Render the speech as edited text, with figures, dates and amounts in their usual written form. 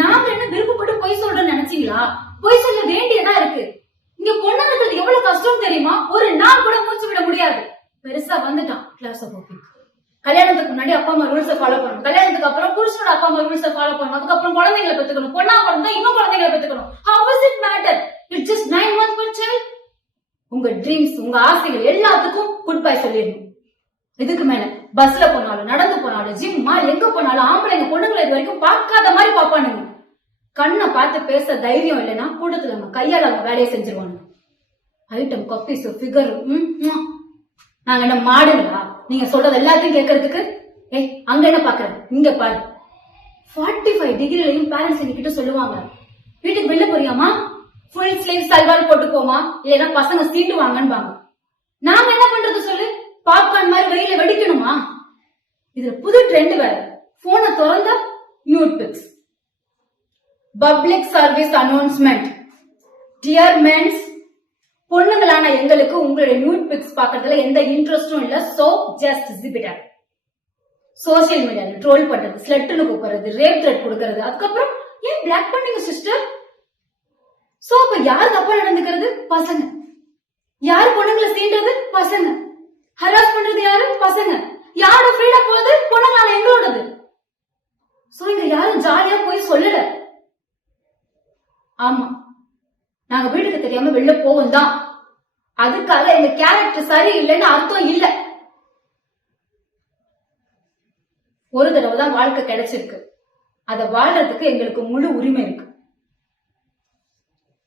நாங்க என்ன விருப்பப்பட்டு பொய் சொல்றோம்னு நினைச்சீங்களா? பொய் சொல்ல வேண்டியதா இருக்கு. இங்க பொண்ணுங்கிறது எவ்வளவு கஷ்டம் தெரியுமா? ஒரு நாள் கூட மூச்சு விட முடியாது. பெருசா வந்துட்டான் கிளாஸ் ஆஃப் ஓபி. கல்யாணத்துக்கு முன்னாடி அப்பா அம்மா ரூல்ஸை ஃபாலோ பண்ணணும், கல்யாணத்துக்கு அப்புறம் புருஷனோட அப்பா அம்மா ரூல்ஸை ஃபாலோ பண்ணணும், அதுக்கப்புறம் குழந்தைங்களை பெத்துக்கணும், பொண்ணா பிறந்தா இன்னும் குழந்தைங்களை பெத்துக்கணும். How does it matter? It's just 9 months per child. உங்க ட்ரீம்ஸ், உங்க ஆசைகள் எல்லாத்துக்கும் குட் பை சொல்லிடணும். இதுக்கு மேல பஸ்ல போனாலும், நடந்து போனாலும், ஜிம்மா எங்க போனாலும் ஆம்பளைங்க பொண்ணுங்களை இது வரைக்கும் பார்க்காத மாதிரி பாப்பானுங்க. கண்ணை பார்த்து பேச தைரியம் இல்லைன்னா கூட்டத்துல நம்ம கையால அவங்க வேலையை செஞ்சிருவாங்க. Item, guppies, figure. நாங்க என்ன மாடுங்களா நீங்க சொல்றது எல்லாத்தையும் கேட்கறதுக்கு? ஏய், அங்க என்ன பாக்குறேன், இங்க பாரு. 45 டிகிரிலையும் பேரண்ட்ஸ் எங்ககிட்ட சொல்லுவாங்க, வீட்டுக்கு வெளில போறியாமா, ஃபுல் ஸ்லீவ் சல்வார் போட்டு போமா, இல்லைன்னா பசங்க சீட்டு வாங்கன்னு. நாங்க என்ன பண்றது சொல்லு? பாப்கார்ன் மாதிரி வெயில வெடிக்கணுமா? இதுல புது ட்ரெண்ட் வேற. போனை திறந்தா nude pics. Public service announcement. Dear mens, பொண்ணுங்களான எங்களுக்கு உங்களுடைய நியூட் பிக்ஸ் பாக்குறதுல எந்த இன்ட்ரெஸ்டும் இல்ல. So just zip it. Social மீடியால ட்ரோல் பண்றது, ஸ்லட்டுன்னு கூப்பிடுறது, ரேப் த்ரெட் கொடுக்கறது, அதுக்கப்புறம் ஏன் பிளாக் பண்ணீங்க சிஸ்டர்? சோ அப்ப யாரு தப்பா நடந்துக்கிறது? பசங்க. யாரு பொண்ணுங்களை சீன்றது? பசங்க. ஹராஸ் பண்றது யாரு? பசங்க. யாரோட ஃப்ரீடம் போகுது? பொண்ணுங்களான எங்களோடது. சோ இங்க யாரும் ஜாலியா போய் சொல்லல. ஆமா, நாங்க வீட்டுக்கு தெரியாம வெளில போவோம் தான். அதுக்காக எங்க கேரக்டர் சரி இல்லைன்னு அர்த்தம் இல்ல. ஒரு தடவை தான் வாழ்க்கை கிடைச்சிருக்கு, அத வாழ்றதுக்கு எங்களுக்கு முழு உரிமை இருக்கு.